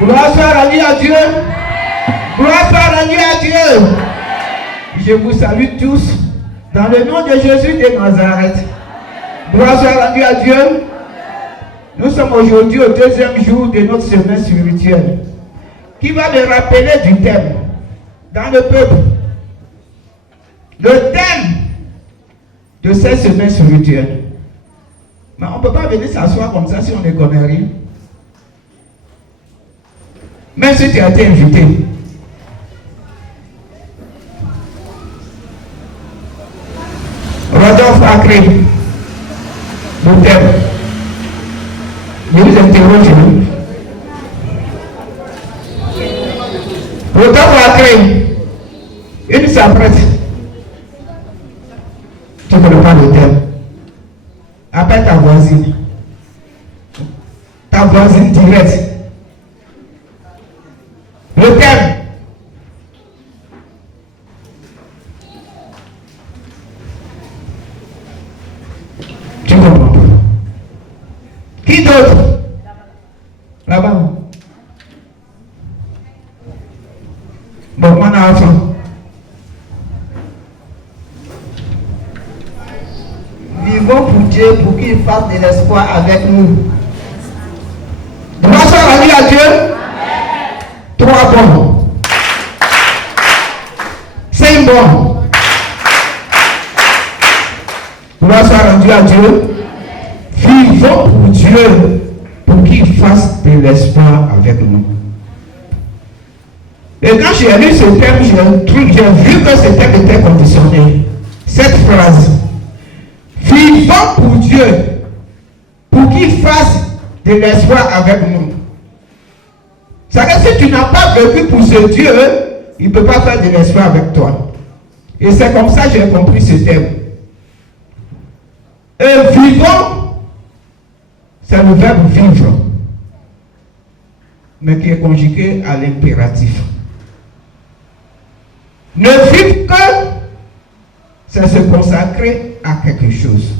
Gloire soit rendue à Dieu. Gloire soit rendue à Dieu. Je vous salue tous dans le nom de Jésus de Nazareth. Gloire soit rendue à Dieu. Nous sommes aujourd'hui au deuxième jour de notre semaine spirituelle qui va me rappeler du thème dans le peuple. Le thème de cette semaine spirituelle. Mais on ne peut pas venir s'asseoir comme ça si on ne connaît rien. Même si tu as été invité. Rodolphe Acré, le thème. Je vous interroge. Rodolphe Acré, il s'apprête. Tu ne connais pas le thème. Appelle ta voisine. Ta voisine directe. Le thème. Tu comprends pas. Qui d'autre? Là-bas. Bon, mon enfant. Vivons pour Dieu pour qu'il fasse de l'espoir avec nous. Gloire soit rendue à Dieu. Trois bons. 5 bons. Gloire soit rendue à Dieu. Vivons pour Dieu pour qu'il fasse de l'espoir avec nous. Et quand j'ai lu ce thème, j'ai vu que ce thème était conditionné. Cette phrase. Vivons pour Dieu pour qu'il fasse de l'espoir avec nous. Ça veut dire que si tu n'as pas vécu pour ce Dieu, il ne peut pas faire de l'espoir avec toi. Et c'est comme ça que j'ai compris ce thème. Et vivons, c'est le verbe vivre, mais qui est conjugué à l'impératif. Ne vivre que, c'est se consacrer à quelque chose.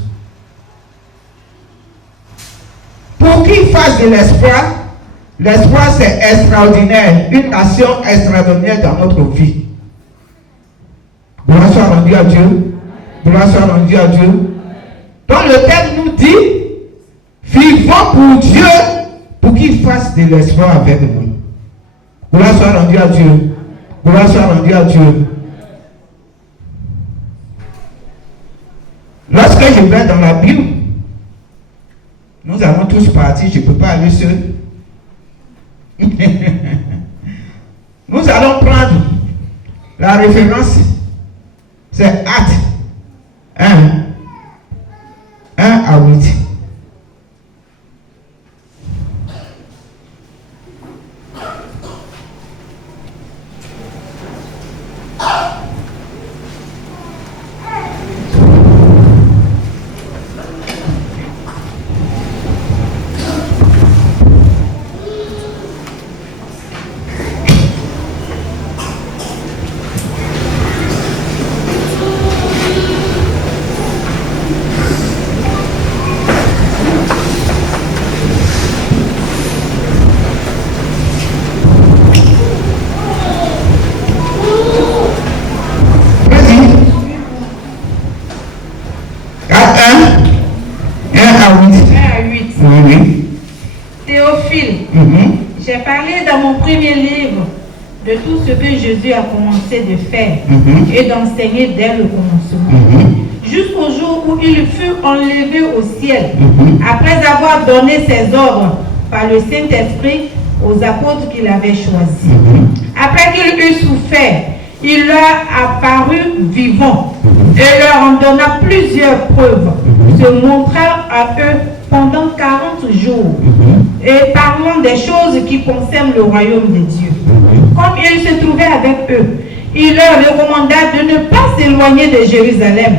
Pour qu'il fasse de l'espoir, l'espoir c'est extraordinaire, une nation extraordinaire dans notre vie. Gloire soit rendue à Dieu. Gloire soit rendue à Dieu. Donc le thème nous dit, vivons pour Dieu pour qu'il fasse de l'espoir avec nous. Gloire soit rendue à Dieu. Gloire soit rendue à Dieu. Lorsque je vais dans la Bible, nous allons tous partir, je ne peux pas aller seul. Nous allons prendre la référence, c'est Actes 1 à 8. J'ai parlé dans mon premier livre de tout ce que Jésus a commencé de faire et d'enseigner dès le commencement, jusqu'au jour où il fut enlevé au ciel, après avoir donné ses ordres par le Saint-Esprit aux apôtres qu'il avait choisis. Après qu'il eut souffert, il leur apparut vivant et leur en donna plusieurs preuves, se montrant à eux pendant 40 jours et parlant des choses qui concernent le royaume de Dieu. Comme il se trouvait avec eux, il leur recommanda de ne pas s'éloigner de Jérusalem,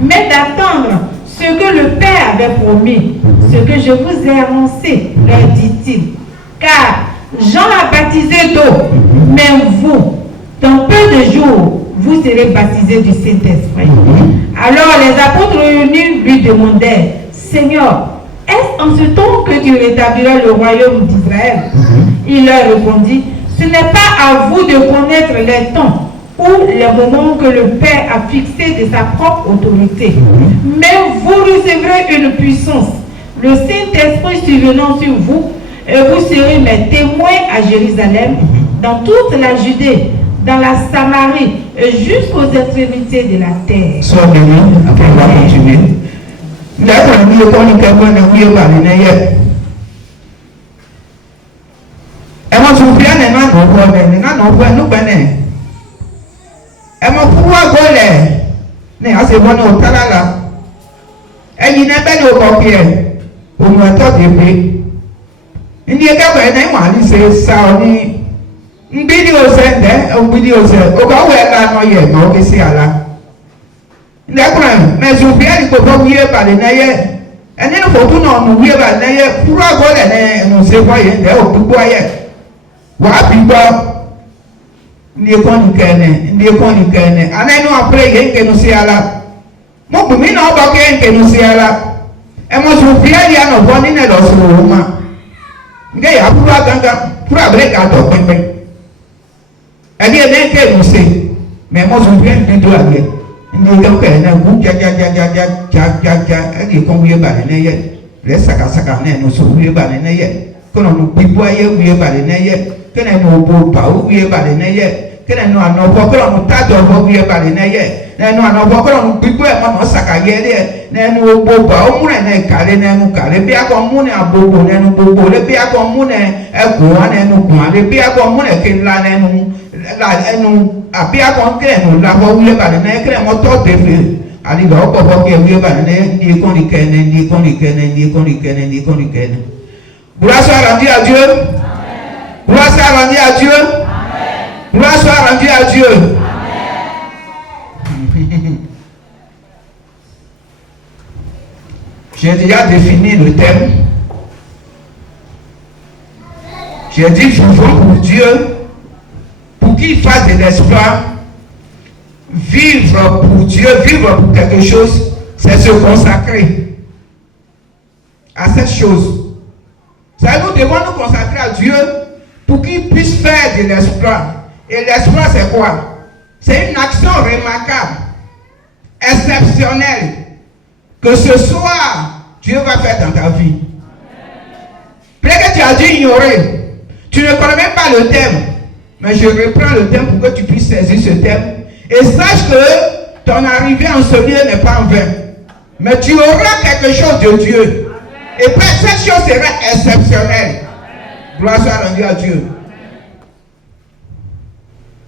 mais d'attendre ce que le Père avait promis, ce que je vous ai annoncé, leur dit-il. Car Jean a baptisé d'eau, mais vous, dans peu de jours, vous serez baptisés du Saint-Esprit. Alors les apôtres réunis lui demandèrent, Seigneur, est-ce en ce temps que tu rétabliras le royaume d'Israël? Il leur répondit, ce n'est pas à vous de connaître les temps ou les moments que le Père a fixés de sa propre autorité. Mais vous recevrez une puissance, le Saint-Esprit survenant sur vous, et vous serez mes témoins à Jérusalem, dans toute la Judée, dans la Samarie, et jusqu'aux extrémités de la terre. Sois béni, après on va continuer. D'accord, nous avons dit que nous avons dit ẹmọ tún fi ẹnẹ náà nọ wọ ẹnẹ náà nọ wọ ẹnu gbẹnẹ ẹmọ kúrú àgọlẹ ní àṣebọ ní òtálàlà ẹyin náà bẹ́ẹ̀ ni òkò fi ẹ òun ẹ̀tọ́ tèpé ní ẹgbẹ́ ẹ̀ náà wà ní ṣe sá ọ ní ngbídí ọ̀sẹ̀ ǹdẹ́ ngbídí ọ̀sẹ̀ òkò ọ̀wọ̀ ẹ̀ lánà yẹ ẹ̀mọ́ ó ké sí àlá ndẹ́kùnrin mẹ̀sùn fi ẹnì kò fọ́ wíyé balẹ̀ náà yẹ ẹni ní fòtún náà nù wíyé balẹ̀ náà yẹ kúrú àgọlẹ náà ẹnu ṣe fọ́ yẹ ǹdẹ́ òkúgbọ́ yẹ. Wàá bí gbọ́ ndí ekọ́ nìkẹ́ẹ̀nẹ̀ anẹ́nu apẹ̀rẹ̀ yẹn nkẹ́nu sí ala mo gbùmí náà bọ́ kẹ́ nkẹ́nu sí ala ẹ̀mọ́ sùn fìyà di ànàbọ́ nínú ẹ̀dọ̀ sọ̀rọ̀ wọ́n ma ndé yà fúra gángan fúra abẹ́rẹ́ gà dọ̀ pẹ́pẹ́ ẹ̀dí ẹ̀ náà nkẹ́nu sí mẹ ẹ̀mọ́ sùn fìyà ndí do àgbẹ̀ ndí ekọ́ kẹ́ẹ̀nẹ̀ wú jajajajajajaja ẹ̀dí ekọ́ wúyẹ balẹ̀ náà yẹ rẹ̀ sàkàsàkà náà ẹ̀nu sọ wúyẹ balẹ̀ náà yẹ kọ́nà nu gbígbó ayé wúyẹ balẹ̀ náà yẹ kene no bo ba wiye bale na ye kene no anobo kro no tajo bo wiye bale na ye na no anobo kro no gbigbo e mo no saka ye de na no bo ba o mu na kare na nu kare bi akọ mu na abogo na nu bogo le bi akọ mu na ego na nu gun ale bi akọ mu na kinla na nu la enu abi akọ kene no la bo wiye bale na ye kene mo to defe ali do bo bo ke wiye bale na ye ni ko ni kene ni ko ni kene ni ko ni kene ni ko ni kene grâce à Dieu. Gloire soit rendue à Dieu. Gloire soit rendue à Dieu. J'ai déjà défini le thème. J'ai dit vivons pour Dieu, pour qu'il fasse de l'espoir. Vivre pour Dieu, vivre pour quelque chose, c'est se consacrer à cette chose. Ça, nous devons nous consacrer à Dieu pour qu'il puisse faire de l'espoir. Et l'espoir, c'est quoi? C'est une action remarquable, exceptionnelle, que ce soir, Dieu va faire dans ta vie. Peut-être que tu as dû ignorer. Tu ne connais même pas le thème. Mais je reprends le thème pour que tu puisses saisir ce thème. Et sache que ton arrivée en ce lieu n'est pas en vain. Mais tu auras quelque chose de Dieu. Et puis cette chose sera exceptionnelle. Gloire soit rendue à Dieu.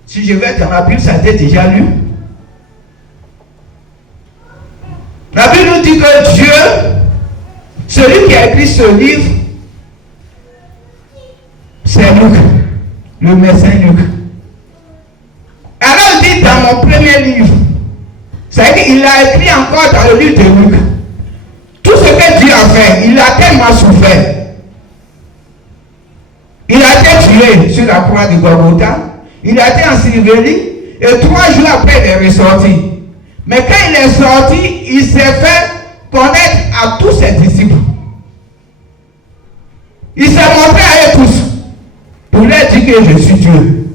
Si je vais dans la Bible, ça a été déjà lu. La Bible nous dit que Dieu, celui qui a écrit ce livre, c'est Luc, le médecin Luc. Alors il dit dans mon premier livre, c'est-à-dire qu'il a écrit encore dans le livre de Luc. Tout ce que Dieu a fait, il a tellement souffert. Il a été tué sur la croix de Golgotha. Il a été enseveli. Et 3 jours après, il est ressorti. Mais quand il est sorti, il s'est fait connaître à tous ses disciples. Il s'est montré à eux tous pour leur dire que je suis Dieu.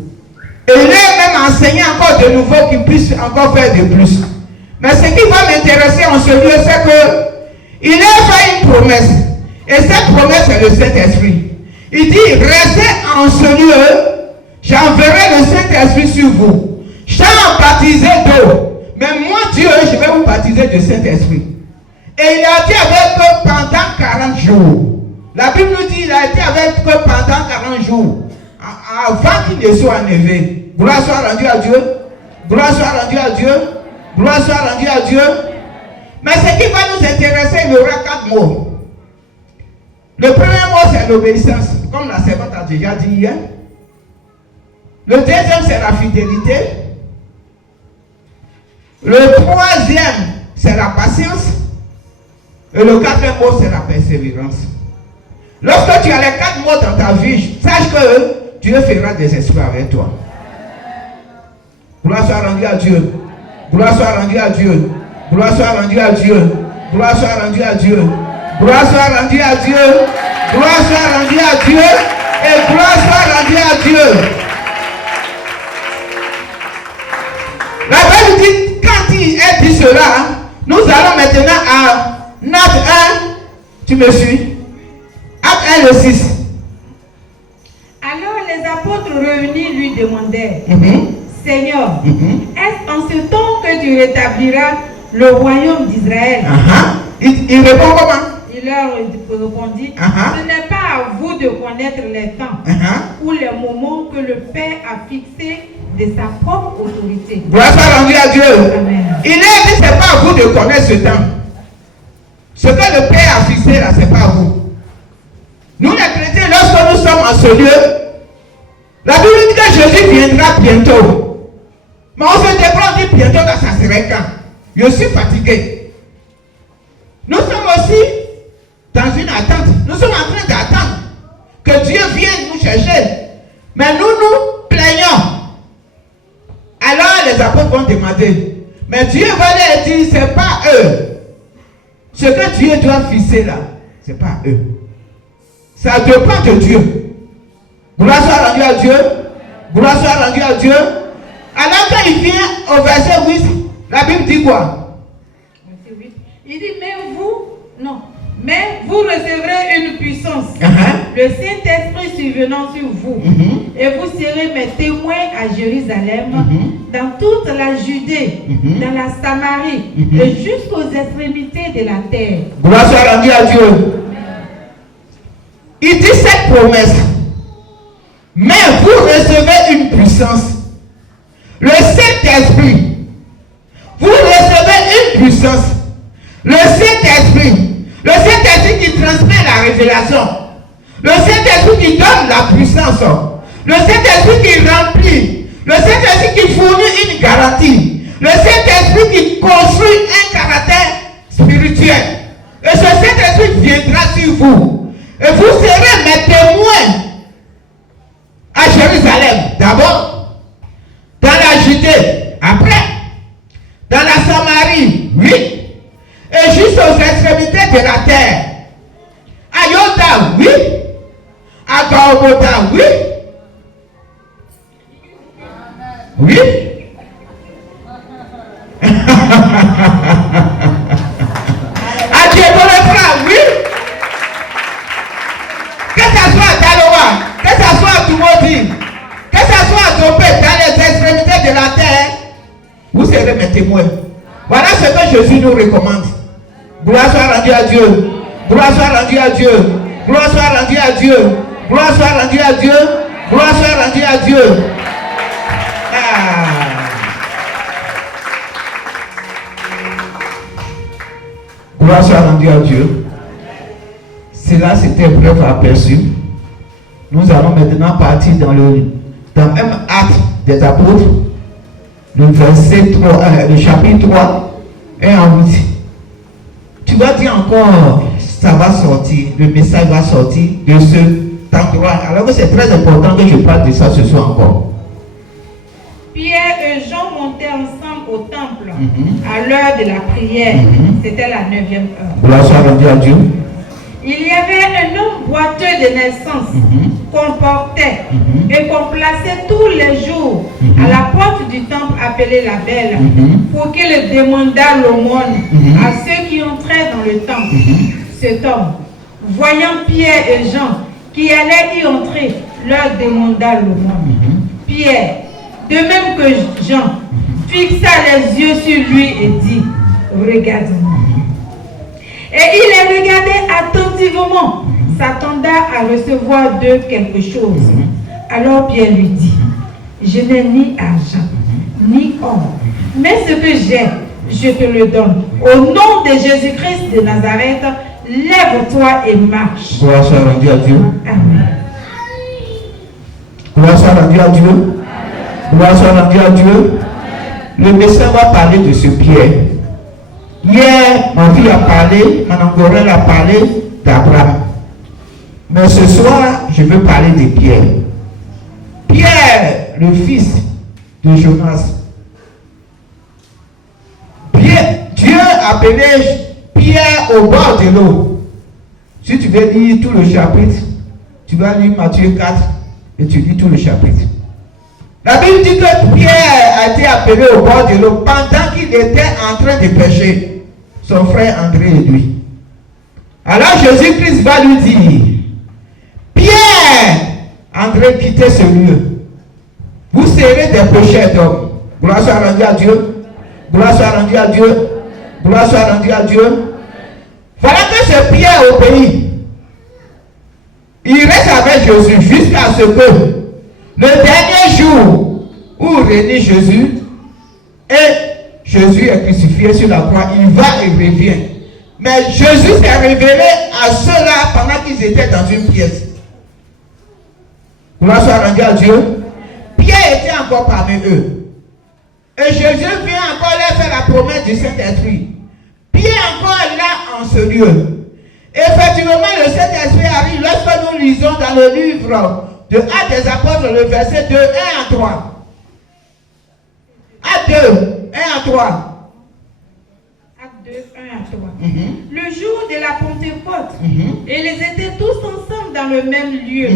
Et il a même enseigné encore de nouveau qu'ils puissent encore faire de plus. Mais ce qui va m'intéresser en ce lieu, c'est que il a fait une promesse. Et cette promesse, c'est le Saint-Esprit. Il dit, restez en ce lieu, j'enverrai le Saint-Esprit sur vous. Sans baptiser d'eau. Mais moi, Dieu, je vais vous baptiser de Saint-Esprit. Et il a été avec eux pendant 40 jours. La Bible nous dit, il a été avec eux pendant 40 jours. Avant qu'il ne soit enlevé. Gloire soit rendue à Dieu. Gloire soit rendue à Dieu. Gloire soit rendue à Dieu. Mais ce qui va nous intéresser, il y aura 4 mots. Le premier mot, c'est l'obéissance, comme la servante a déjà dit hier. Le deuxième, c'est la fidélité. Le troisième, c'est la patience. Et le quatrième mot, c'est la persévérance. Lorsque tu as les 4 mots dans ta vie, sache que Dieu fera des exploits avec toi. Gloire soit rendue à Dieu. Gloire soit rendue à Dieu. Gloire soit rendue à Dieu. Gloire soit rendue à Dieu. Gloire soit rendue à Dieu. Gloire soit rendue à Dieu. Et gloire soit rendue à Dieu. La Bible dit, quand il est dit cela, nous allons maintenant à Acte 1. Tu me suis? Acte 1, le 6. Alors les apôtres réunis lui demandèrent, Seigneur, est-ce en ce temps que tu rétabliras le royaume d'Israël? Il répond comment? Il leur répondit, ce n'est pas à vous de connaître les temps ou les moments que le Père a fixés de sa propre autorité. Gloire soit rendue à Dieu. Amen. Il est dit, ce n'est pas à vous de connaître ce temps. Ce que le Père a fixé là, ce n'est pas à vous. Nous les chrétiens, lorsque nous sommes en ce lieu, la Bible dit que Jésus viendra bientôt. Mais on se déprend, dit bientôt, ça serait quand? Je suis fatigué. Nous sommes aussi dans une attente. Nous sommes en train d'attendre que Dieu vienne nous chercher. Mais nous nous plaignons. Alors les apôtres vont demander. Mais Dieu va leur dire, ce n'est pas eux. Ce que Dieu doit fixer là, ce n'est pas eux. Ça dépend de Dieu. Gloire soit rendue à Dieu. Gloire soit rendue à Dieu. Alors quand il vient au verset 8, la Bible dit quoi? Il dit, mais vous recevrez une puissance. Le Saint-Esprit survenant sur vous. Et vous serez mes témoins à Jérusalem, dans toute la Judée, dans la Samarie, et jusqu'aux extrémités de la terre. Gloire soit rendue à Dieu. Il dit cette promesse. Mais vous recevez une puissance. Le Saint-Esprit. Vous recevez une puissance. Le Saint-Esprit. Le Saint-Esprit qui transmet la révélation. Le Saint-Esprit qui donne la puissance. Le Saint-Esprit qui remplit. Le Saint-Esprit qui fournit une garantie. Le Saint-Esprit qui construit un caractère spirituel. Et ce Saint-Esprit viendra sur vous. Et vous serez mes témoins à Jérusalem. D'abord, dans la Judée. Après, dans la Samarie. Oui. Et jusqu'aux extrémités de la terre. À Yoda, oui. À Gaoboda, oui. Oui. À Djebonefra, oui. Que ça soit à Daloa, que ça soit à Tumodi, que ça soit à Dopé, dans les extrémités de la terre, vous serez mes témoins. Voilà ce que Jésus nous recommande. Gloire soit rendue à Dieu. Gloire soit rendue à Dieu. Gloire soit rendue à Dieu. Gloire soit rendue à Dieu. Gloire soit rendue à Dieu. Gloire soit rendue à Dieu. Cela c'était bref aperçu. Nous allons maintenant partir dans le même acte des apôtres, le verset 3, le chapitre 3 et en 8. Tu vas dire encore, ça va sortir, le message va sortir de ce endroit. Alors que c'est très important que je parle de ça ce soir encore. Pierre et Jean montaient ensemble au temple à l'heure de la prière. C'était la 9e heure. Gloire soit rendue à Dieu. Il y avait un homme boiteux de naissance qu'on portait et qu'on plaçait tous les jours à la porte du temple appelé la Belle pour qu'il demandât l'aumône à ceux qui entraient dans le temple. Cet homme, voyant Pierre et Jean qui allaient y entrer, leur demanda l'aumône. Pierre, de même que Jean, fixa les yeux sur lui et dit, regarde-moi. Et il les regardait attentivement, s'attendant à recevoir d'eux quelque chose. Alors Pierre lui dit, je n'ai ni argent, ni or, mais ce que j'ai, je te le donne. Au nom de Jésus-Christ de Nazareth, lève-toi et marche. Gloire soit rendue à Dieu. Amen. Gloire soit rendue à Dieu. Gloire soit rendue à Dieu. Le message va parler de ce Pierre. Hier, ma fille a parlé, Mme Gorel a parlé d'Abraham. Mais ce soir, je veux parler de Pierre. Pierre, le fils de Jonas. Dieu appelait Pierre au bord de l'eau. Si tu veux lire tout le chapitre, tu vas lire Matthieu 4 et tu lis tout le chapitre. La Bible dit que Pierre a été appelé au bord de l'eau pendant qu'il était en train de pêcher. Son frère André et lui. Alors Jésus-Christ va lui dire, Pierre, André, quittez ce lieu. Vous serez des pécheurs d'hommes. Gloire soit rendue à Dieu. Gloire soit rendue à Dieu. Gloire soit rendue à Dieu. Voilà que ce Pierre au pays. Il reste avec Jésus jusqu'à ce que le dernier jour où régnait Jésus et Jésus est crucifié sur la croix, il va et revient. Mais Jésus s'est révélé à ceux-là pendant qu'ils étaient dans une pièce. Gloire soit rendue à Dieu. Pierre était encore parmi eux. Et Jésus vient encore leur faire la promesse du Saint-Esprit. Pierre encore là en ce lieu. Effectivement, le Saint-Esprit arrive lorsque nous lisons dans le livre de Actes des Apôtres, le verset 2, 1 à 3. Actes 2, 1 à 3. Actes 2, 1 à 3. Le jour de la Pentecôte, et ils étaient tous ensemble dans le même lieu.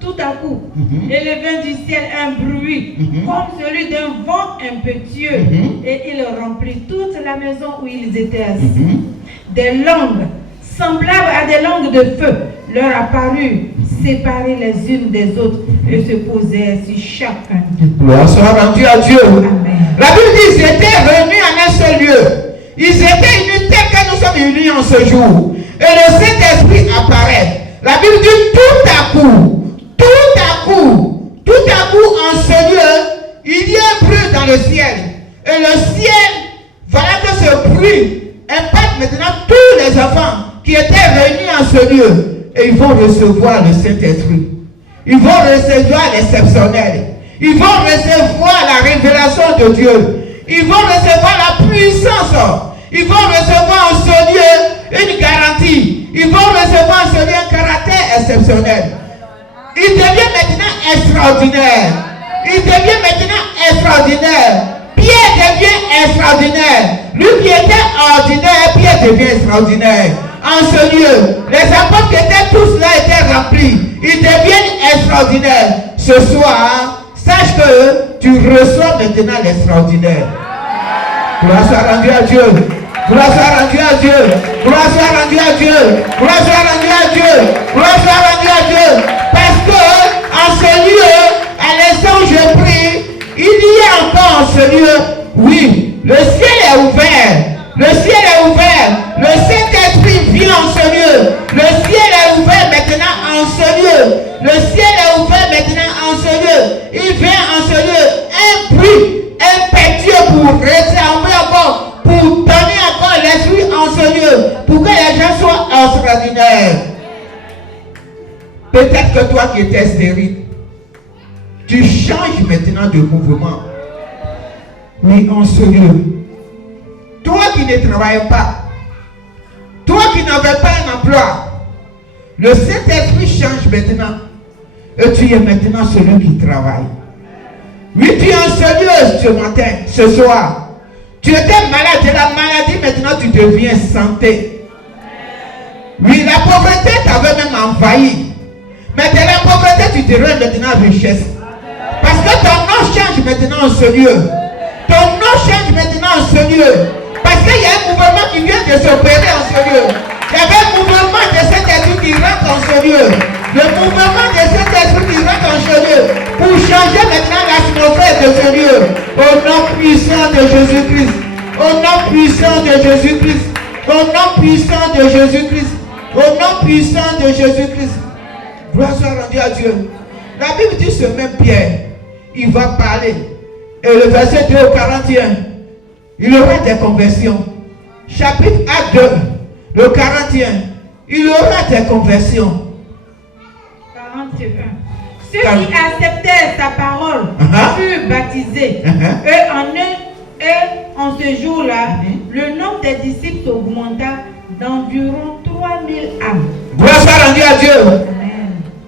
Tout à coup, il vint du ciel un bruit, comme celui d'un vent impétueux, et il remplit toute la maison où ils étaient assis. Des langues, semblables à des langues de feu, leur apparurent, séparées les unes des autres, et se posèrent sur chacun d'eux. Gloire soit rendue à Dieu. Amen. La Bible dit qu'ils étaient réunis en un seul lieu. Ils étaient unis tels que nous sommes unis en ce jour. Et le Saint-Esprit apparaît. La Bible dit tout à coup, en ce lieu, il y a un bruit dans le ciel. Et le ciel, voilà que ce bruit impacte maintenant tous les enfants qui étaient réunis en ce lieu. Et ils vont recevoir le Saint-Esprit. Ils vont recevoir l'exceptionnel. Ils vont recevoir la révélation de Dieu. Ils vont recevoir la puissance. Ils vont recevoir en ce lieu une garantie. Ils vont recevoir en ce lieu un caractère exceptionnel. Il devient maintenant extraordinaire. Il devient maintenant extraordinaire. Pierre devient extraordinaire. Lui qui était ordinaire, Pierre devient extraordinaire. En ce lieu, les apôtres qui étaient tous là étaient remplis. Ils deviennent extraordinaires. Ce soir, sache que tu reçois maintenant l'extraordinaire. Gloire soit rendue à Dieu. Gloire soit rendue à Dieu. Gloire soit rendue à Dieu. Gloire soit rendue à Dieu. Gloire soit rendue à Dieu. Parce que en ce lieu, à l'instant où je prie, il y a encore en ce lieu, oui, le ciel est ouvert. Le ciel est ouvert. Le Saint-Esprit vient en ce lieu. Le ciel est ouvert maintenant en ce lieu. Le ciel est ouvert maintenant en ce lieu. Il vient en ce lieu un bruit impétueux pour réserver encore, pour donner encore l'esprit en ce lieu, pour que les gens soient extraordinaires. Peut-être que toi qui étais stérile, tu changes maintenant de mouvement. Mais en ce lieu, toi qui ne travailles pas, toi qui n'avais pas un emploi, le Saint-Esprit change maintenant. Et tu es maintenant celui qui travaille. Oui, tu es en ce lieu ce matin, ce soir. Tu étais malade de la maladie, maintenant tu deviens santé. Oui, la pauvreté t'avait même envahi. Mais de la pauvreté, tu deviens maintenant richesse. Parce que ton nom change maintenant en ce lieu. Ton nom change maintenant en ce lieu. Parce qu'il y a un mouvement qui vient de s'opérer en ce lieu. Il y avait un mouvement de cet esprit qui rentre en ce lieu. Le mouvement de cet esprit qui rentre en ce lieu. Pour changer maintenant l'atmosphère de ce lieu. Au nom puissant de Jésus-Christ. Au nom puissant de Jésus-Christ. Au nom puissant de Jésus-Christ. Au nom puissant de Jésus-Christ. Gloire soit rendue à Dieu. La Bible dit ce même Pierre, il va parler. Et le verset 2 au 41, il aura des conversions. Chapitre Acte 2, le 41, il aura des conversions. 41. Ceux qui acceptaient sa parole furent baptisés. Et en ce jour-là, le nombre des disciples augmenta d'environ 3000 âmes. Gloire soit rendue à Dieu. Amen.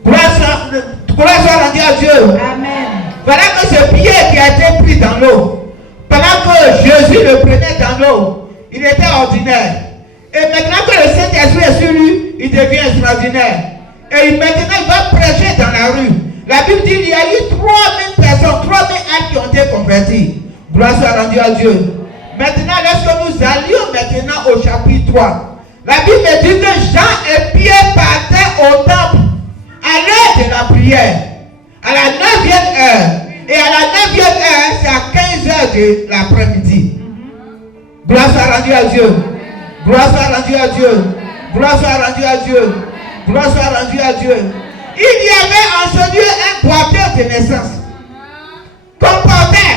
Gloire soit rendue à Dieu. Amen. Voilà que ce Pierre qui a été pris dans l'eau, pendant que Jésus le prenait dans l'eau, il était ordinaire. Et maintenant que le Saint-Esprit est sur lui, il devient extraordinaire. Et maintenant, il va prêcher dans la rue. La Bible dit qu'il y a eu 3000 personnes, 3000 âmes qui ont été converties. Gloire soit rendue à Dieu. Maintenant, lorsque nous allions maintenant au chapitre 3, la Bible dit que Jean et Pierre partaient au temple à l'heure de la prière, à la 9e heure. Et à la 9e heure, c'est à 15h de l'après-midi. Gloire soit rendue à Dieu. Gloire soit rendue à Dieu. Gloire soit rendue à Dieu. Gloire soit rendue à Dieu. Il y avait en ce lieu un boiteux de naissance qu'on portait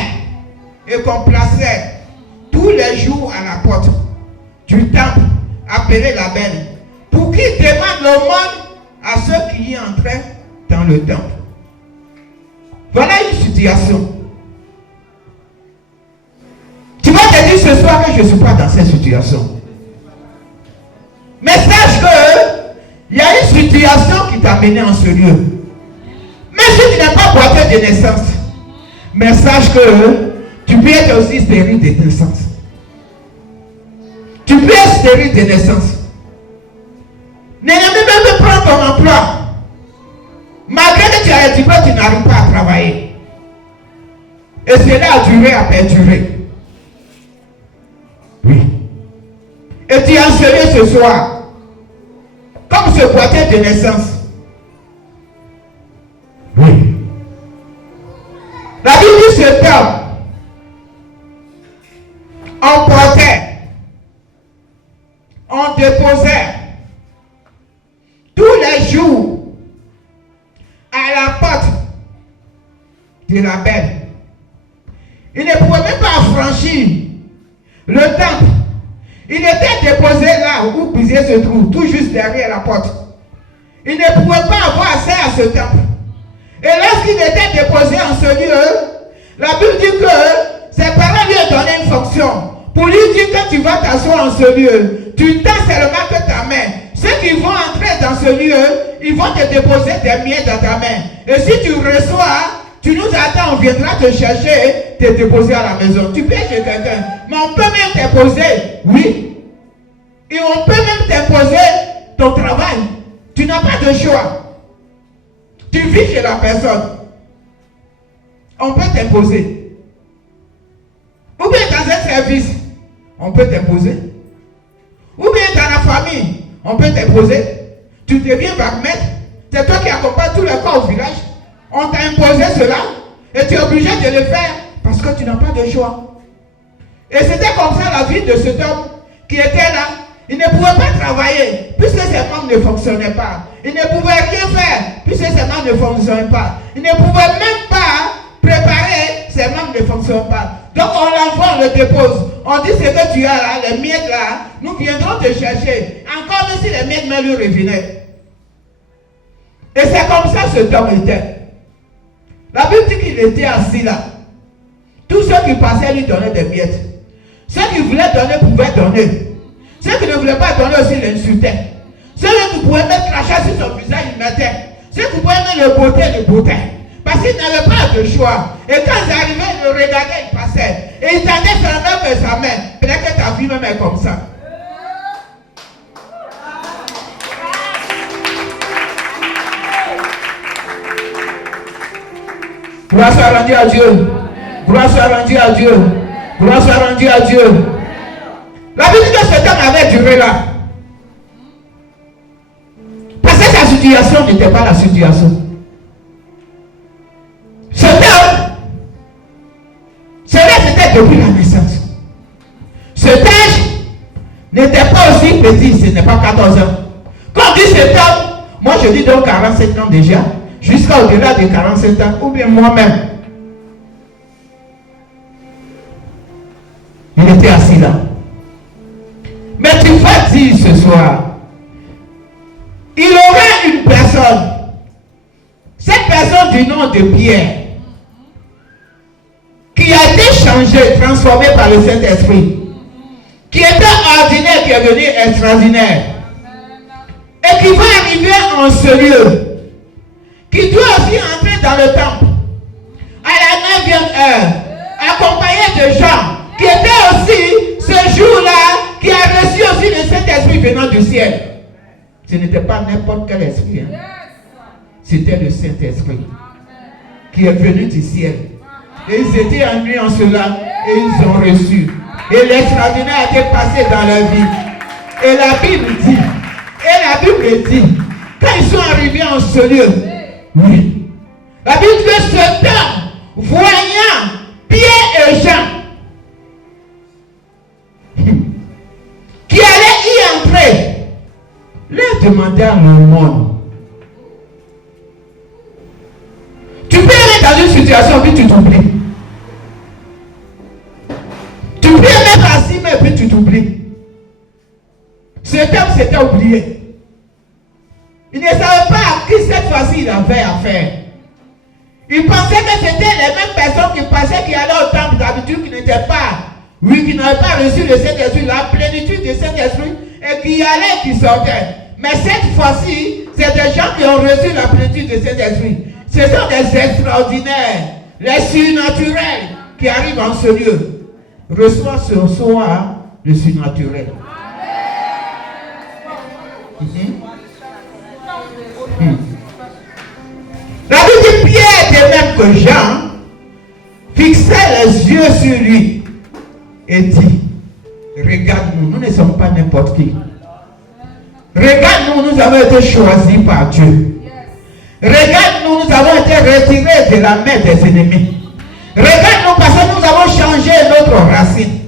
et qu'on plaçait tous les jours à la porte du temple appelé la Belle pour qu'il demande l'aumône à ceux qui y entraient dans le temple. Voilà une situation. Tu vas te dire ce soir que je ne suis pas dans cette situation. Mais sache que il y a une situation qui t'a mené en ce lieu. Mais si tu n'es pas boiteux de naissance, mais sache que tu peux être aussi stérile de naissance. Tu peux être stérile de naissance. N'aie même pas prendre ton emploi. Malgré que tu as un diplôme, tu n'arrives pas à travailler. Et cela a duré à perdurer. Oui. Et tu as enseigné ce soir. Comme ce boiteux de naissance. Oui. La Bible dit ce temps. On portait. On déposait. Tous les jours. À la porte. De la Belle. Il ne pouvait même pas franchir. Le temple. Il était déposé là où Pisier se trouve, tout juste derrière la porte. Il ne pouvait pas avoir accès à ce temple. Et lorsqu'il était déposé en ce lieu, la Bible dit que ses parents lui ont donné une fonction. Pour lui dire que tu vas t'asseoir en ce lieu, tu tends seulement que ta main. Ceux qui vont entrer dans ce lieu, ils vont te déposer des miettes dans ta main. Et si tu reçois, tu nous attends, on viendra te chercher, te déposer à la maison. Tu peux chez quelqu'un, mais on peut même t'imposer, oui. Et on peut même t'imposer ton travail. Tu n'as pas de choix. Tu vis chez la personne. On peut t'imposer. Ou bien dans un service, on peut t'imposer. Ou bien dans la famille, on peut t'imposer. Tu deviens vague-maître. C'est toi qui accompagnes tous les corps au village. On t'a imposé cela et tu es obligé de le faire parce que tu n'as pas de choix. Et c'était comme ça la vie de cet homme qui était là. Il ne pouvait pas travailler puisque ses membres ne fonctionnaient pas. Il ne pouvait rien faire puisque ses membres ne fonctionnaient pas. Il ne pouvait même pas préparer, ses membres ne fonctionnent pas. Donc on l'envoie, on le dépose. On dit ce que tu as là, les miettes là, nous viendrons te chercher. Encore même si les miettes me lui revenaient. Et c'est comme ça cet homme était. La Bible dit qu'il était assis là. Tous ceux qui passaient lui donnaient des miettes. Ceux qui voulaient donner pouvaient donner. Ceux qui ne voulaient pas donner aussi l'insultaient. Ceux qui pouvaient mettre crachat sur son visage, ils mettaient. Ceux qui pouvaient mettre le bottaient. Parce qu'ils n'avaient pas de choix. Et quand ils arrivaient, ils le regardaient, ils passaient. Et ils tendaient seulement que sa main. Peut-être que ta vie même est comme ça. Gloire soit rendue à Dieu. Gloire soit rendue à Dieu. Gloire soit rendue à Dieu. La Bible dit que cet homme avait duré là. Parce que sa situation n'était pas la situation. Cet homme, cela c'était depuis la naissance. Cet âge n'était pas aussi petit, ce n'est pas 14 ans. Quand on dit cet homme, moi je dis donc 47 ans déjà, jusqu'à au-delà de 47 ans, ou bien moi-même. Il était assis là. Mais tu vas dire ce soir, il aurait une personne, cette personne du nom de Pierre, qui a été changée, transformée par le Saint-Esprit, qui était ordinaire, qui est devenu extraordinaire, et qui va arriver en ce lieu, qui doit aussi entrer dans le temple, à la 9e heure, accompagné de gens, qui étaient aussi, ce jour-là, qui a reçu aussi le Saint-Esprit venant du ciel. Ce n'était pas n'importe quel esprit. Hein. C'était le Saint-Esprit qui est venu du ciel. Et ils étaient ennuyés en cela et ils ont reçu. Et l'extraordinaire a été passé dans leur vie. Et la Bible dit, quand ils sont arrivés en ce lieu, oui, la Bible dit que ce temps, voyant Pierre et Jean, qui allaient y entrer, leur demandèrent le monde. Tu peux être dans une situation puis tu t'oublies. Tu peux être assis mais puis tu t'oublies. Cet homme s'était oublié. Il ne savait pas à qui cette fois-ci il avait affaire. Il pensait que c'était les mêmes personnes qui passaient, qui allaient au temple d'habitude, qui n'étaient pas, qui n'avaient pas reçu le Saint-Esprit, la plénitude du Saint-Esprit, et qui allaient, qui sortaient. Mais cette fois-ci, c'est des gens qui ont reçu la plénitude du Saint-Esprit. Ce sont des extraordinaires, les surnaturels qui arrivent en ce lieu. Reçois ce soir le surnaturel. La Bible dit Pierre, de même que Jean, fixait les yeux sur lui et dit, regarde-nous, nous ne sommes pas n'importe qui. Regarde-nous, nous avons été choisis par Dieu. Regarde-nous, nous avons été retirés de la main des ennemis. Regarde-nous parce que nous avons changé notre racine.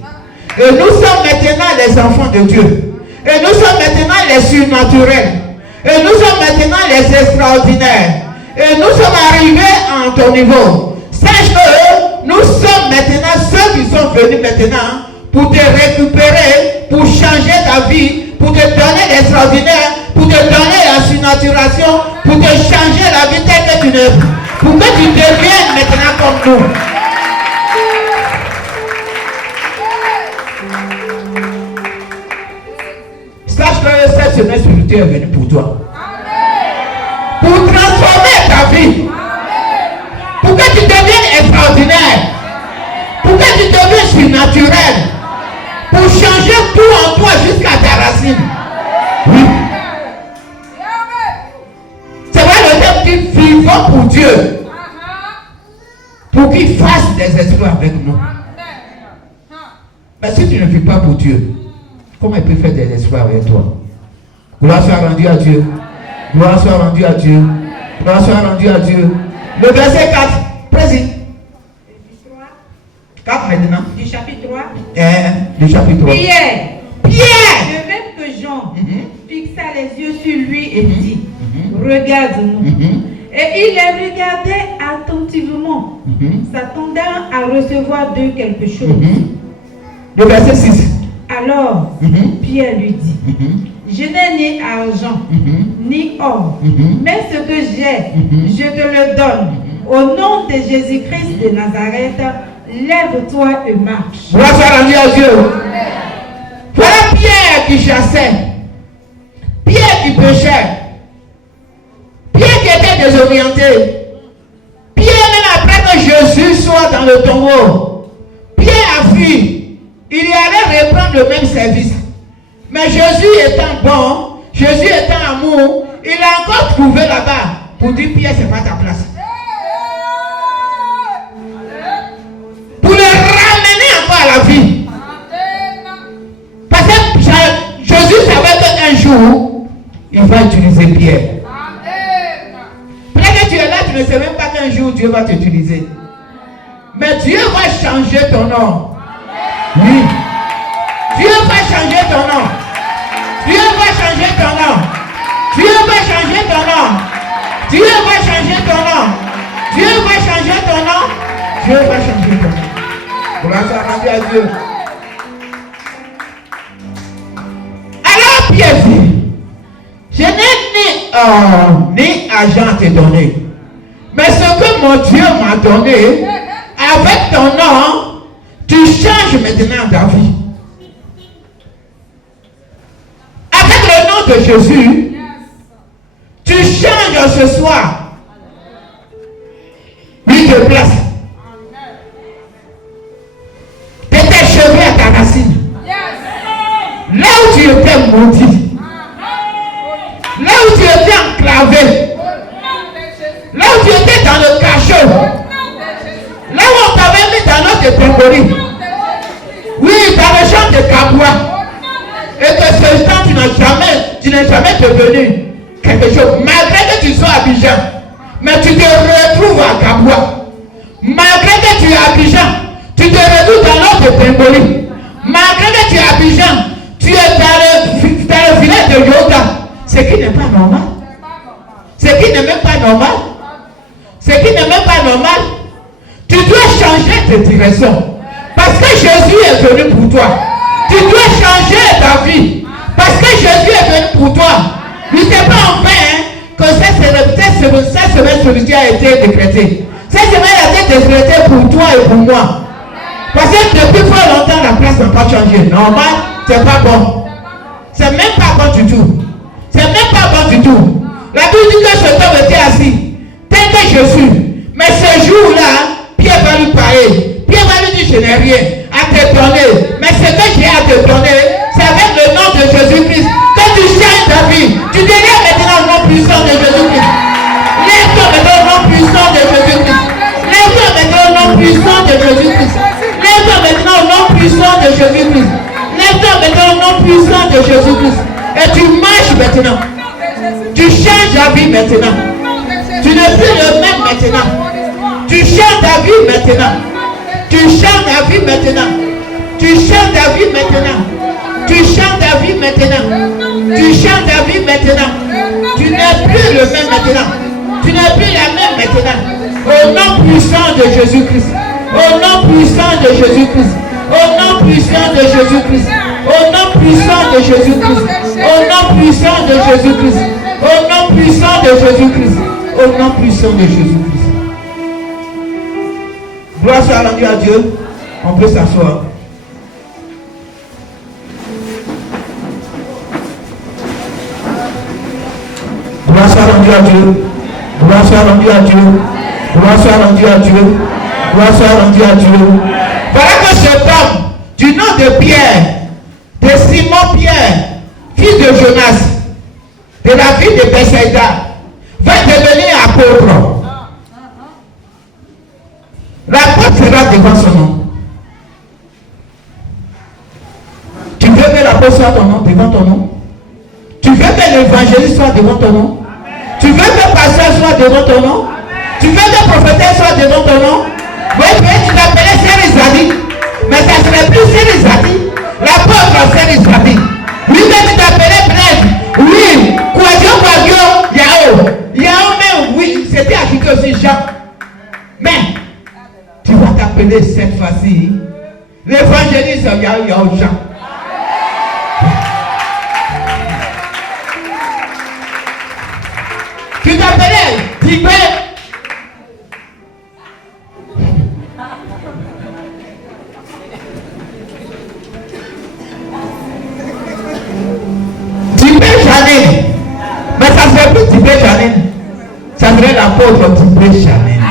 Et nous sommes maintenant les enfants de Dieu. Et nous sommes maintenant les surnaturels. Et nous sommes maintenant les extraordinaires. Et nous sommes arrivés à ton niveau. Sache que nous sommes maintenant ceux qui sont venus maintenant pour te récupérer, pour changer ta vie, pour te donner l'extraordinaire, pour te donner la surnaturation, pour te changer la vie telle que tu es, pour que tu deviennes maintenant comme nous. Sache que cette semaine spirituelle est venue pour toi. Pour transformer ta vie. Pour que tu deviennes extraordinaire. Pour que tu deviennes surnaturel. Pour changer tout en toi jusqu'à ta racine. Oui. C'est vrai le thème dit vivons pour Dieu. Pour qu'il fasse des exploits avec nous. Mais si tu ne vis pas pour Dieu, comment il peut faire des exploits avec toi? Gloire soit rendue à Dieu. Gloire soit rendue à Dieu. Gloire soit rendue à Dieu. Le verset 4, précis. 4 maintenant. Du chapitre 3. Du chapitre 3. Pierre. Pierre. De même que Jean fixa les yeux sur lui et dit, regarde-nous. Et il les regardait attentivement, s'attendant à recevoir d'eux quelque chose. Le verset 6. Alors, Pierre lui dit, je n'ai ni argent, ni or, mais ce que j'ai, je te le donne. Au nom de Jésus-Christ de Nazareth, lève-toi et marche. Gloire soit rendue à Dieu. Voilà Pierre qui chassait, Pierre qui péchait, Pierre qui était désorienté, Pierre même après que Jésus soit dans le tombeau, Pierre a fui. Il y allait reprendre le même service. Mais Jésus étant bon, Jésus étant amour, il a encore trouvé là-bas pour dire Pierre, c'est pas ta place. Pour le ramener encore à la vie. Parce que Jésus savait qu'un jour, il va utiliser Pierre. Peut-être que tu es là, tu ne sais même pas qu'un jour Dieu va t'utiliser. Mais Dieu va changer ton nom. Oui. Dieu va changer ton nom. Dieu va changer ton nom. Dieu va changer ton nom. Dieu va changer ton nom. Dieu va changer ton nom. Dieu va changer ton nom. Gloire soit rendue à Dieu. Alors Pierre dit, je n'ai ni argent à te donner. Mais ce que mon Dieu m'a donné, avec ton nom, tu changes maintenant ta vie. Avec le nom de Jésus, tu changes ce soir. Oui, de place. Tu étais chevé à ta racine. Là où tu étais maudit. de Pingoli. Oui, dans le champ de Kaboua. Et que ce temps, tu n'es jamais devenu quelque chose. Malgré que tu sois à Abidjan, mais tu te retrouves à Kaboua. Malgré que tu es à Abidjan, tu te retrouves dans l'ordre de Pingoli. Malgré que tu es à Abidjan, tu es dans le village de Yoga. Ce qui n'est pas normal. Ce qui n'est même pas normal. Ce qui n'est même pas normal. Tu dois changer de direction. Parce que Jésus est venu pour toi. Tu dois changer ta vie. Parce que Jésus est venu pour toi. Il n'est pas en vain que cette semaine spirituelle a été décrétée. Cette semaine a été décrétée pour toi et pour moi. Parce que depuis fort longtemps, la place n'a pas changé. Normal, c'est pas bon. C'est même pas bon du tout. C'est même pas bon du tout. La Bible dit que cet homme était assis. Tel que Jésus. Mais ce jour-là, Pierre va lui parler. Pierre va lui dire, je n'ai rien à te donner. Mais ce que j'ai à te donner, c'est avec le nom de Jésus-Christ que tu changes ta vie. Tu deviens maintenant au nom puissant de Jésus-Christ. Lève-toi maintenant au nom puissant de Jésus-Christ. Lève-toi maintenant au nom puissant de Jésus-Christ. Lève-toi maintenant au nom puissant de Jésus-Christ. Lève-toi maintenant au nom puissant de Jésus-Christ. Et tu marches maintenant. Tu changes ta vie maintenant. Tu n'es plus le même maintenant. Tu changes ta vie maintenant. Tu changes ta vie maintenant. Tu changes ta vie maintenant. Tu changes ta vie maintenant. Tu changes ta vie maintenant. Tu n'es plus le même maintenant. Tu n'es plus la même maintenant. Au nom puissant de Jésus-Christ. Au nom puissant de Jésus-Christ. Au nom puissant de Jésus-Christ. Au nom puissant de Jésus-Christ. Au nom puissant de Jésus-Christ. Au nom puissant de Jésus-Christ. Au nom puissant de Jésus-Christ. Gloire soit rendue à Dieu. On peut s'asseoir. Gloire soit rendue à Dieu. Gloire soit rendue à Dieu. Gloire soit rendue à Dieu. Gloire soit rendue à Dieu. Voilà que cet homme du nom de Pierre, de Simon Pierre, fils de Jonas, de la ville de Bethsaïda, va devenir apôtre. L'apôtre sera devant son nom. Tu veux que l'apôtre soit ton nom, devant ton nom? Tu veux que l'évangéliste soit devant ton nom? Tu veux que le pasteur soit devant ton nom? Tu veux que le prophète soit devant ton nom? Oui, tu t'appelais Sérizadi, mais ça ne serait plus Sérizadi. L'apôtre Sérizadi. Lui-même, tu t'appelais Bref. Oui, Kwadio, Yao. Yao même, oui, c'était appliqué aussi Jean. Mais, tu vas t'appeler cette fois-ci l'évangéliste Yao Jean. Tu t'appelais Tibet. Mais ça serait plus Tibet Janine. Ça serait l'apôtre Tibet Janine.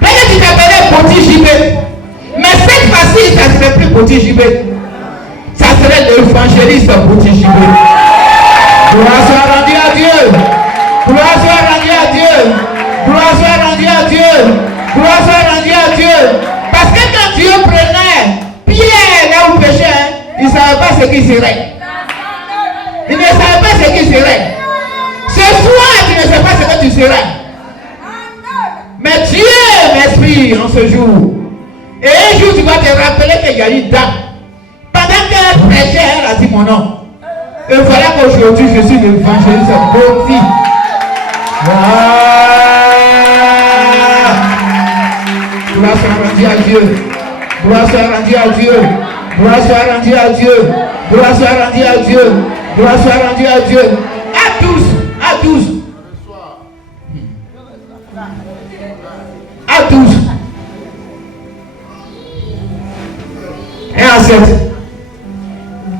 Peut-être tu t'appelais Petit Gibet. Mais cette fois-ci, ça serait plus Petit Gibet. Ça serait l'évangéliste Petit Gibet. Gloire soit rendue à Dieu. Gloire soit rendue à Dieu. Gloire soit rendue à Dieu. Gloire soit rendue à Dieu. Parce que quand Dieu prenait Pierre là où péchait, il ne savait pas ce qu'il serait. Il ne savait pas ce qu'il serait. Ce soir, tu ne sais pas ce que tu serais. Mais Dieu m'inspire en ce jour. Et un jour, tu vas te rappeler qu'il y a une dame. Pendant qu'elle prêchait, elle a dit mon nom. Et voilà qu'aujourd'hui, je suis l'évangéliste bonne fille. Gloire soit rendue à Dieu. Gloire soit rendue à Dieu. Gloire soit rendue à Dieu. Gloire soit rendue à Dieu. Gloire soit rendue à Dieu. À tous. À tous. À tous. Et à 7.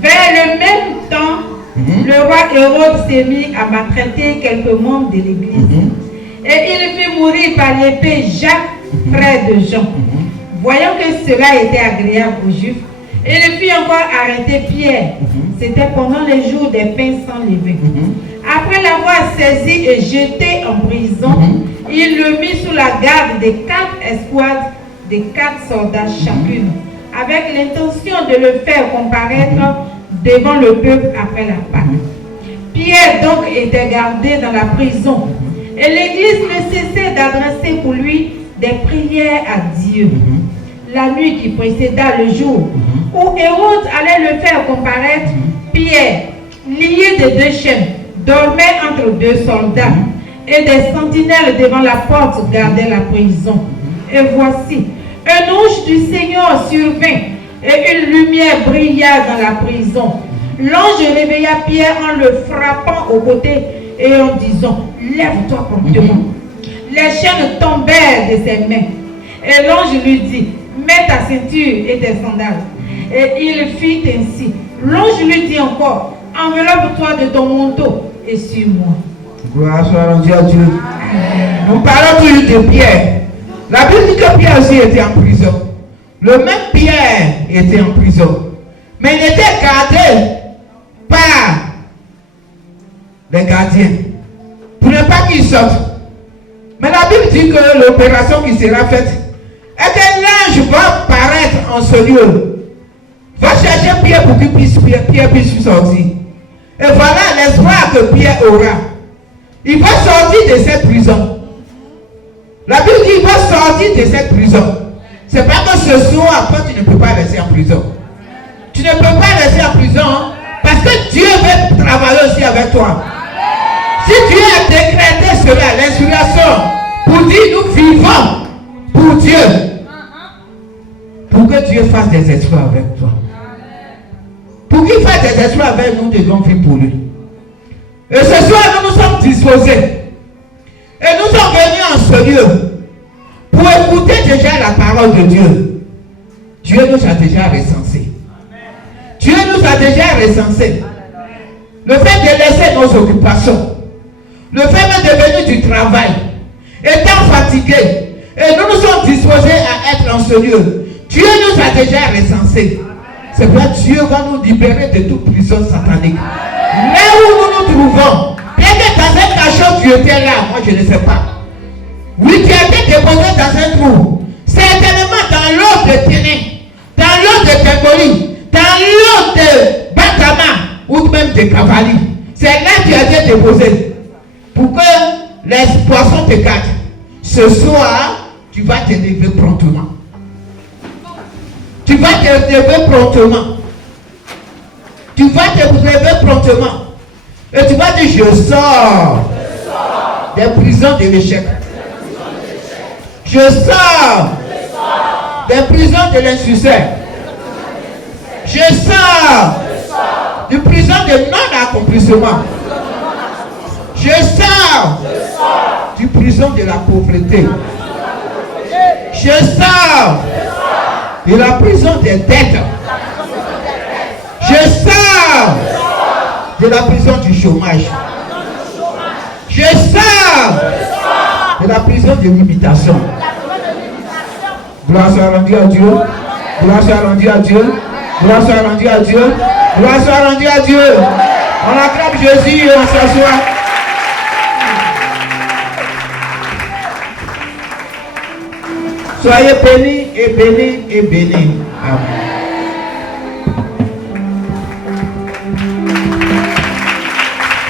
Vers le même temps, le roi Hérode s'est mis à maltraiter quelques membres de l'église. Et il fit mourir par l'épée Jacques, frère de Jean. Voyant que cela était agréable aux Juifs, il fit encore arrêter Pierre. C'était pendant les jours des pains sans levain. Après l'avoir saisi et jeté en prison, il le mit sous la garde des 4 escouades, des 4 soldats chacune, avec l'intention de le faire comparaître devant le peuple après la Pâque. Pierre donc était gardé dans la prison, et l'Église ne cessait d'adresser pour lui des prières à Dieu. La nuit qui précéda le jour où Hérode allait le faire comparaître, Pierre, lié de 2 chaînes, dormait entre 2 soldats, et des sentinelles devant la porte gardaient la prison. Et voici, un ange du Seigneur survint, et une lumière brilla dans la prison. L'ange réveilla Pierre en le frappant au côté et en disant, lève-toi promptement. Les chaînes tombèrent de ses mains. Et l'ange lui dit, mets ta ceinture et tes sandales. Et il fit ainsi. L'ange lui dit encore, enveloppe-toi de ton manteau et suis-moi. Gloire soit rendue à Dieu. Nous parlons toujours de Pierre. La Bible dit que Pierre aussi était en prison. Le même Pierre était en prison. Mais il était gardé par les gardiens pour ne pas qu'il sorte. Mais la Bible dit que l'opération qui sera faite est que l'ange va paraître en ce lieu. Va chercher Pierre pour qu'il puisse, Pierre puisse sortir. Et voilà l'espoir que Pierre aura. Il va sortir de cette prison. La Bible dit qu'il va sortir de cette prison. C'est pas que ce soir, toi, tu ne peux pas rester en prison. Tu ne peux pas rester en prison parce que Dieu veut travailler aussi avec toi. Si Dieu a décrété cela, l'inspiration, pour dire nous vivons pour Dieu, pour que Dieu fasse des exploits avec toi. Pour qu'il fasse des exploits avec nous, nous devons vivre pour lui. Et ce soir, nous nous sommes disposés. Et nous sommes venus en ce lieu pour écouter déjà la parole de Dieu. Dieu nous a déjà recensés. Dieu nous a déjà recensés. Le fait de laisser nos occupations, le fait de venir du travail, étant fatigués, et nous nous sommes disposés à être en ce lieu, Dieu nous a déjà recensés. C'est pourquoi Dieu va nous libérer de toute prison satanique. Là où nous nous trouvons, peut-être dans un cachot, tu étais là, moi je ne sais pas. Oui, tu as été déposé dans un trou. Certainement dans l'eau de Téné, dans l'eau de Tengoli, dans l'eau de Batama, ou même de Cavali. C'est là que tu as été déposé. Pour que les poissons te gardent. Ce soir, tu vas te lever promptement. Tu vas te lever promptement. Tu vas te lever promptement. Et tu vas dire, je sors des prisons de l'échec. Je sors des prisons de l'insuccès. Je sors des prisons de non-accomplissement. Je sors du prison de la pauvreté. Je sors de la prison des dettes. Je sors de la prison du chômage. Je sors de la prison de l'imitation. Gloire soit rendue à Dieu. Gloire soit rendue à Dieu. Gloire soit rendue à Dieu. Gloire soit rendue à Dieu. On acclame Jésus et on s'assoit. Soyez bénis et bénis et bénis. Amen.